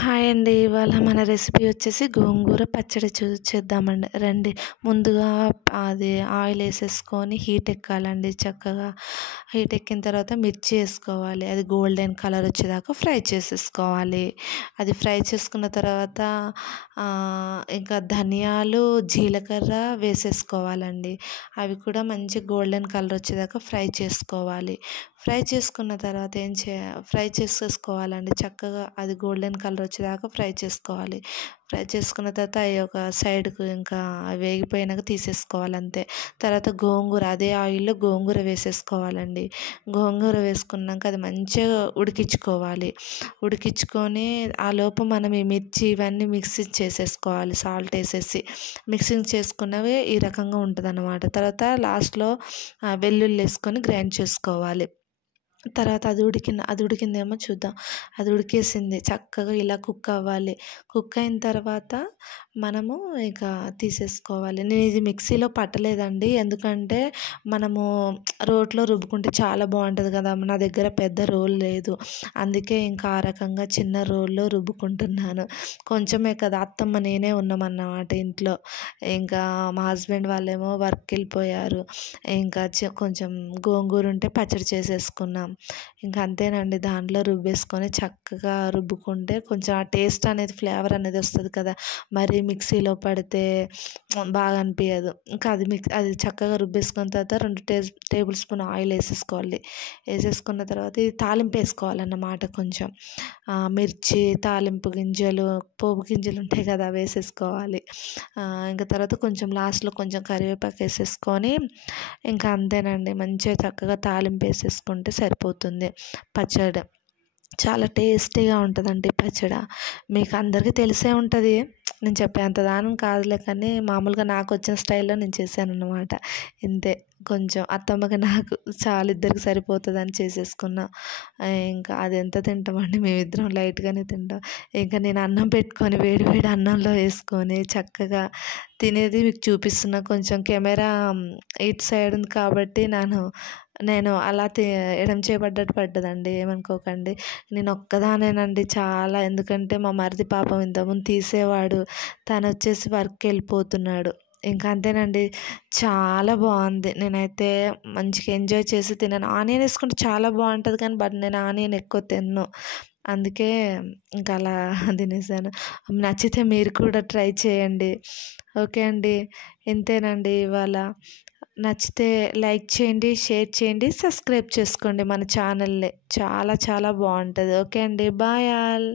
Hi అండి. ఇవాళ మన రెసిపీ వచ్చేసి గోంగూర పచ్చడి చేద్దామండి రండి. ముందుగా అది ఆయిల్ వేసేసుకొని హీట్ ఎక్కాలండి చక్కగా. హీట్ ఎక్కిన తర్వాత మిర్చి వేసుకోవాలి. అది గోల్డెన్ కలర్ వచ్చేదాకా ఫ్రై చేసేసుకోవాలి. అది ఫ్రై చేసుకున్న తర్వాత ఇంకా ధనియాలు, జీలకర్ర వేసేసుకోవాలండి. అవి కూడా మంచి గోల్డెన్ కలర్ వచ్చేదాకా ఫ్రై చేసుకోవాలి. ఫ్రై చేసుకున్న తర్వాత ఫ్రై చేసేసుకోవాలండి చక్కగా. అది గోల్డెన్ కలర్ వచ్చేదాకా ఫ్రై చేసుకోవాలి. ఫ్రై చేసుకున్న తర్వాత అవి ఒక సైడ్కు ఇంకా వేగిపోయినాక తీసేసుకోవాలి అంతే. తర్వాత గోంగూర అదే ఆయిల్లో గోంగూర వేసేసుకోవాలండి. గోంగూర వేసుకున్నాక అది మంచిగా ఉడికించుకోవాలి. ఉడికించుకొని ఆ లోపు మనం ఈ మిర్చి ఇవన్నీ మిక్సీ చేసేసుకోవాలి. సాల్ట్ వేసేసి మిక్సింగ్ చేసుకున్నవి ఈ రకంగా ఉంటుంది అన్నమాట. తర్వాత లాస్ట్లో వెల్లుల్లి వేసుకొని గ్రైండ్ చేసుకోవాలి. తర్వాత అది ఉడికిందేమో చూద్దాం. అది ఉడికేసింది చక్కగా ఇలా కుక్ అవ్వాలి. కుక్ అయిన తర్వాత మనము ఇక తీసేసుకోవాలి. నేను ఇది మిక్సీలో పట్టలేదండి, ఎందుకంటే మనము రోట్లో రుబ్బుకుంటే చాలా బాగుంటుంది కదా. నా దగ్గర పెద్ద రోల్ లేదు, అందుకే ఇంకా ఆ రకంగా చిన్న రోల్లో రుబ్బుకుంటున్నాను. కొంచెమే కదా, అత్తమ్మ నేనే ఉన్నామన్నమాట ఇంట్లో. ఇంకా మా హస్బెండ్ వాళ్ళేమో వర్క్కి వెళ్ళిపోయారు. ఇంకా కొంచెం గోంగూర ఉంటే పచ్చడి చేసేసుకున్నాం. ఇంకా అంతేనండి. దాంట్లో రుబ్బేసుకొని చక్కగా రుబ్బుకుంటే కొంచెం ఆ టేస్ట్ అనేది, ఫ్లేవర్ అనేది వస్తుంది కదా. మరి మిక్సీలో పడితే బాగా అనిపించదు. ఇంకా అది చక్కగా రుబ్బేసుకున్న తర్వాత 2 టేబుల్ స్పూన్ ఆయిల్ వేసేసుకోవాలి. వేసేసుకున్న తర్వాత ఇది తాలింపు వేసుకోవాలన్నమాట. కొంచెం మిర్చి, తాలింపు గింజలు, పోపు గింజలు ఉంటాయి కదా, వేసేసుకోవాలి. ఇంకా తర్వాత కొంచెం లాస్ట్లో కొంచెం కరివేపాకు వేసేసుకొని ఇంకా అంతేనండి. మంచిగా చక్కగా తాలింపు వేసేసుకుంటే సరిపోతుంది పచ్చడి. చాలా టేస్టీగా ఉంటుందండి పచ్చడి. మీకు అందరికీ తెలిసే ఉంటుంది, నేను చెప్పేంత దానం కాదులే, కానీ మామూలుగా నాకు వచ్చిన స్టైల్లో నేను చేశాను అన్నమాట. ఇంతే, కొంచెం అత్తమ్మకి నాకు చాలా, ఇద్దరికి సరిపోతుందని చేసేసుకున్నా. ఇంకా అది ఎంత తింటామండి, మేమిద్దరం లైట్గానే తింటాం. ఇంకా నేను అన్నం పెట్టుకొని వేడి వేడి అన్నంలో వేసుకొని చక్కగా తినేది మీకు చూపిస్తున్నా. కొంచెం కెమెరా ఇటు సైడ్ ఉంది కాబట్టి నేను అలా ఎడమ చేయబడ్డట్టు పడ్డదండి, ఏమనుకోకండి. నేను ఒక్కదానేనండి చాలా, ఎందుకంటే మా మరిది పాపం ఇంతకుముందు తీసేవాడు, తను వచ్చేసి వర్క్కి వెళ్ళిపోతున్నాడు. ఇంకా అంతేనండి. చాలా బాగుంది. నేనైతే మంచిగా ఎంజాయ్ చేసి తిన్నాను. ఆనియన్ వేసుకుంటే చాలా బాగుంటుంది, కానీ నేను ఆనియన్ ఎక్కువ తిన్ను, అందుకే ఇంకా అలా తినేసాను. నచ్చితే మీరు కూడా ట్రై చేయండి. ఓకే అండి, ఇంతేనండి ఇవాళ. నచ్చితే లైక్ చేయండి, షేర్ చేయండి, సబ్స్క్రైబ్ చేసుకోండి మన ఛానల్ని. చాలా చాలా బాగుంటుంది. ఓకే అండి, బాయ్ ఆల్.